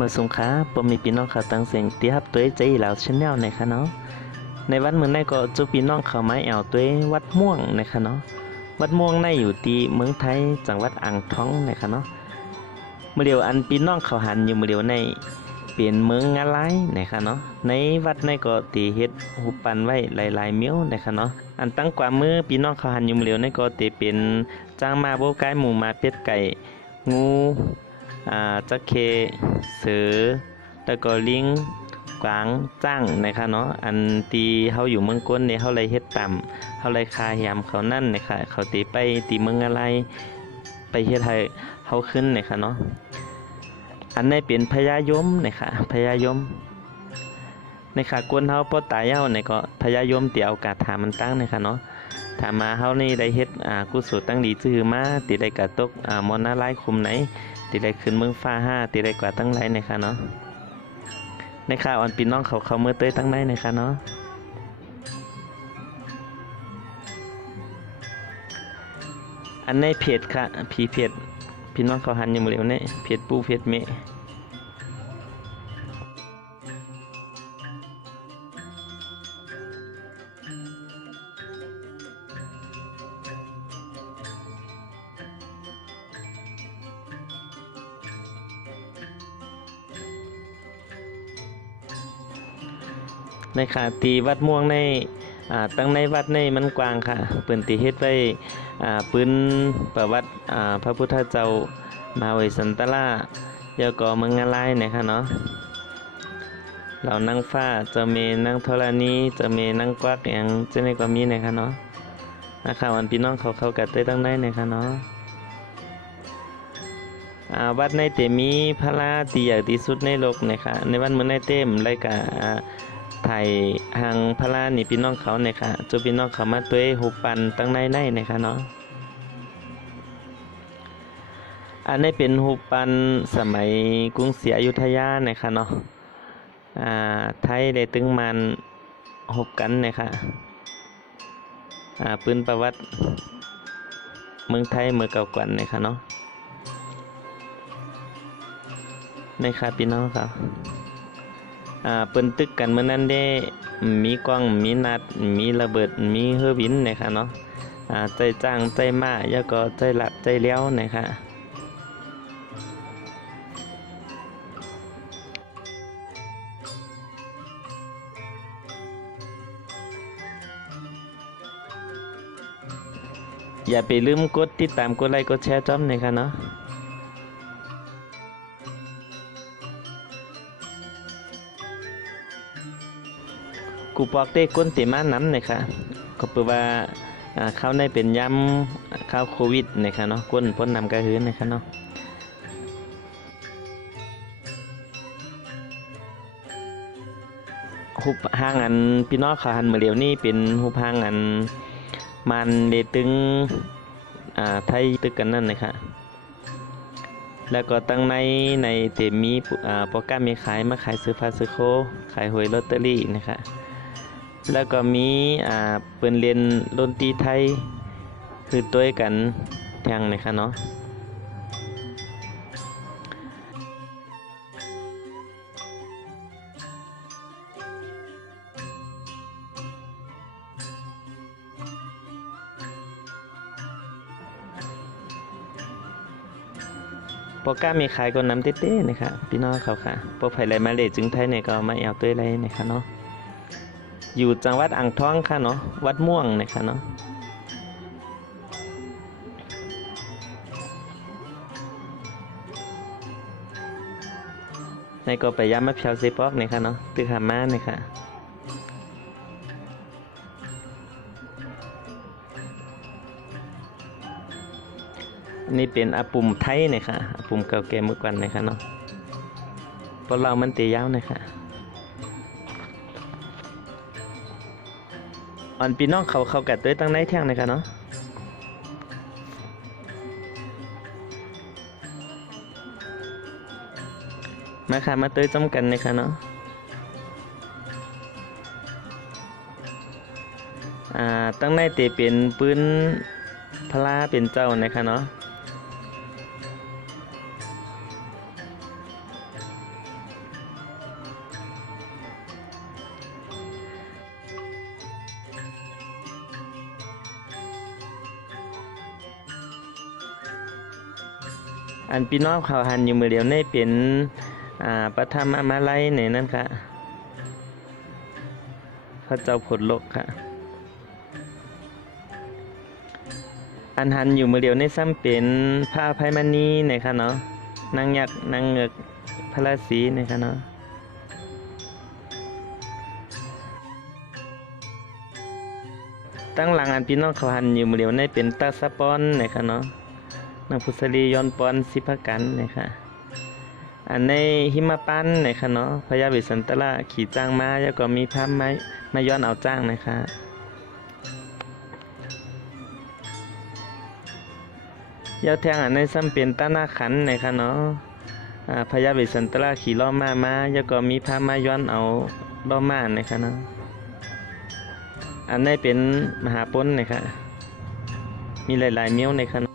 มื่อสงขลาบ่มีพี่น้องเขาตั้งเสียงตีรับตัวใจแล้วชแนลนะคะเนาะในวันมื้อนี้ก็จุพี่น้องเขาไมาแอวตัววัดม่วงนะคะเนาะวัดม่วงในอยู่ที่เมืองไทยจังหวัดอ่างทองนะคะเนาะเมื่อเดียวอันพี่น้องเขาหันอยู่เมื่อเดียวในเป็นเมืองงาลายนะคะเนาะในวัดในก็ตีเฮ็ดรูปปั้นไว้หลายๆเมียวนะคะเนาะอันตั้งกว่ามือพี่น้องเขาหันอยู่เมื่อเดียวในก็ตีเป็นจ้างมาโบกายหมูมาเป็ดไก่งู อ่าจักเคเสือแล้วก็ลิงกวางจ้างนะคะเนาะอันตีเฮาอยู่เมืองก้นเนี่ยเฮาเลยเฮ็ดต่ำเฮาเลยคายามเขานั่นนะคะเขาตีไปตีเมืองอะไรไปเฮ็ดให้เฮาขึ้นนะคะเนาะอันนี้เป็นพญายมนะคะพญายมในค่ะกวนเฮาปอตายเฮาเนี่ยก็พญายมเตียวกาศถามมันตั้งนะคะเนาะถามมาเฮานี่ได้เฮ็ดอ่ากุศลตั้งดีซื่อมาติได้กระตกอ่ามอนาลายคุมไหน ตีได้ขึ้นมืองฟ้าห้าตีได้กว่าตั้งไรนะคะเนาะในข่าอ่อนปีน้องเขาเขาเมื่อเต้ยตั้งไรนะคะเนาะอันในเพจค่ะผีเพจพี่น้องเขาหันอยังเร็วเนี่ยเพจปูเพจเมะ ในค่ะตีวัดม่วงในตั้งในวัดในมันกว้างค่ะปิ้นตีเฮ็ดไว้ปืนประวัติพระพุทธเจ้ามาไว้สันตลาแล้วก็เมืองงาลายนะคะเนาะเหล่านางฟ้าเจะมีนางธรณีเจะมีนางกวักอย่างเจะในก็มีนะคะเนาะนะคะวันพี่น้องเขาเขากัดเต้ตั้งได้นะคะเนาะวัดในเตมีพระราตีใหญ่ที่สุดในโลกนะคะในวันเมื่อในเต็มรายการ อ่าถ่ายหางพลานี่พี่น้องเขาเนี่ยค่ะจูพี่น้องเขามาตัวหูปันตั้งในในเนี่ยค่ะเนาะอันนี้เป็นหูปันสมัยกรุงศรีอยุธยาเนี่ยค่ะเนาะอ่าไทยได้ตึงมันหบกันเนี่ยค่ะอ่าปืนประวัติ เมืองไทยเมืองเก่าก่อนเนี่ยค่ะเนาะในค่ะพี่น้องครับ อ่าเปิ้นตึกกันเมื่อนั้นได้มีกล้องมีนัดมีระเบิดมีเฮอร์บินนะคะเนาะอ่าใจจ้างใจมาแล้วก็ใจหลับใจเลี้ยวนะคะอย่าไปลืมกดติดตามกดไลค์กดแชร์จอมนะคะเนาะ กูปอกเต้ก้นเตมาน้ำนะคะก็แปลว่าข้าวในเป็นยำข้าวโควิดนะคะเนาะก้นพ้นนำกระหืนนะคะเนาะหุบห้างอันพี่น้องขาหันมาเดียวนี่เป็นหุบห้างอันมันเดตึงอ่าไทยตึกกันนั่นนะคะแล้วก็ตั้งในในเตมีอ่าโปรแกรมมีขายมาขายซื้อฟ้าซื้อโคขายหวยลอตเตอรี่นะคะ แล้วก็มีอ่าเปิ้นเรียนดนตรีไทย คือตัวกันแทงนะคะเนาะโปรแกรมมีขายก็น้ำเต้ๆนะคะพี่น้องเขาค่ะพวกไผ่ไรมาเลจึงไทยเนี่ยก็มาแอวตัวไรนะคะเนาะ อยู่จังหวัดอ่างทองค่ะเนาะวัดม่วงนะคะเนาะในก็ไปย้ำมาเพียวเซปอกเนี่ยค่ะเนาะตึกหามาเนี่ยค่ะนี่เป็นอาปุ่มไทยเนี่ยค่ะอาปุ่มเก่าแก่เมื่อก่อนเนี่ยค่ะเนาะพราะเรามันตียาวเนี่ยค่ะ อันพี่น้องเขาเขากัดตัวตั้งในแท่งเลยค่ะเนาะมาค่ะมาเตยจมกันเลยค่ะเนาะอ่าตั้งในเตเป็นปืนพลาเป็นเจ้านะคะเนาะ อันพี่น้องเขาหันอยู่มือเดียวในเป็นอ่าประธรรมอมาไลยในนั่นค่ะพระเจ้าผลโลกค่ะ อันหันอยู่มือเดียวในซ้ำเป็นพระอภัยมณีในค่ะเนาะนางยักษ์นางเงือกพระราศีในค่ะเนาะตั้งหลังอันพี่น้องเขาหันอยู่มือเดียวในเป็นตาสะปอนในค่ะเนาะ นางพุสรียอนปอนสิพกันนะคะอันในหิมปันนะคะเนาะพญาวิสันตละขี่จ้างมาแล้วก็มีพระไม้มาย้อนเอาจ้างนะคะยาวแทงอันในซ้ำเป็นต้าหน้าขันนะคะเนาะพญาวิสันตละขี่ล้อมามาแล้วก็มีพระมาย้อนเอาล้อมานะคะเนาะอันในเป็นมหาปนนะคะมีหลายๆเมี้ยวในคะเนาะ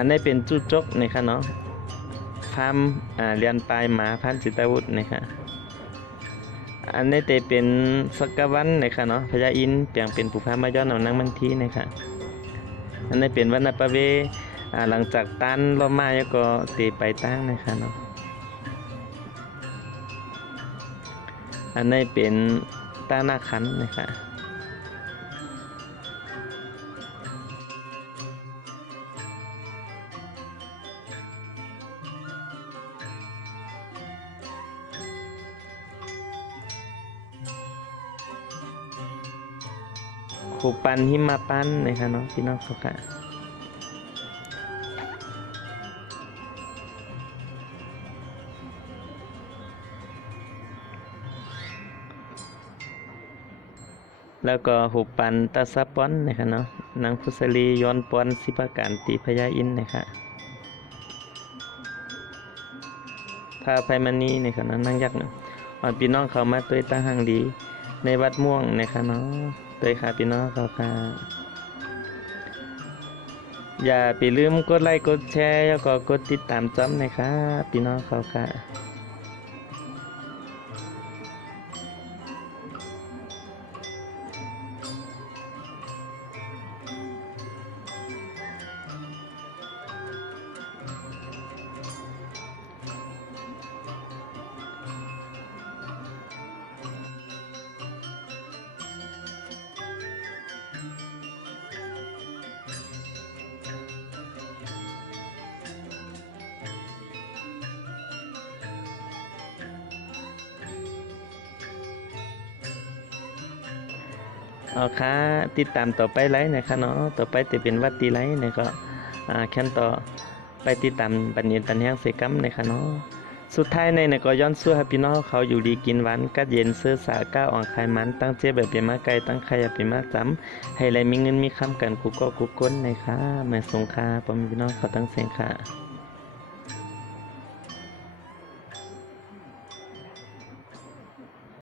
อันนี้เป็นจุดจกนะคะเนาะฟามอ่าเรียนปลายหมาพันจิตรวุฒินะคะอันนี้แต่เป็นสกวันนะคะเนาะพญาอินเปลี่ยนเป็นผู้พามาย้อนเอานางมันทีนะคะอันนี้เป็นวันปเวอ่าหลังจากตันลมมาแล้วก็เตไปตั้งนะคะเนาะอันนี้เป็นตาหน้าขันนะคะ ครูปันหิมาปันนะคะเนาะพี่น้องสุขะแล้วก็หูปันตาสะปอนนะคะเนาะนางพุสลีย้อนปอนสิปาการติพยาอินนะคะพาภัยมณีนะคะเนาะนางยักษ์เนาะวันพี่น้องเขามาตัวตั้งหังดี ในวัดม่วงนะคะเนาะ เตยค่ะพี่น้องค่ะอย่าไปลืมกดไลค์กดแชร์แล้วก็กดติดตามจ้ำนะคะพี่น้องค่ะ เอาค่ะติดตามต่อไปไลฟ์นะคะเนาะต่อไปจะเป็นวัดตีไลฟ์นี่ยก็อ่าแค่นต่อไปติดตามปัญญาปัญญาเสกรรมนะคะเนาะสุดท้ายในเนี่ยก็ย้อนสู้ให้พี่น้องเขาอยู่ดีกินหวานกัดเย็นเสื้อสาก้าอ่องคายมันตั้งเจ๊แบบเป็นมาไกลตั้งใครอย่าเป็นมาจำให้ไรมีเงินมีคำกันกูก็กูก้นนะคะแม่สงคาปอมพี่น้องเขาตั้งเสียงค่ะ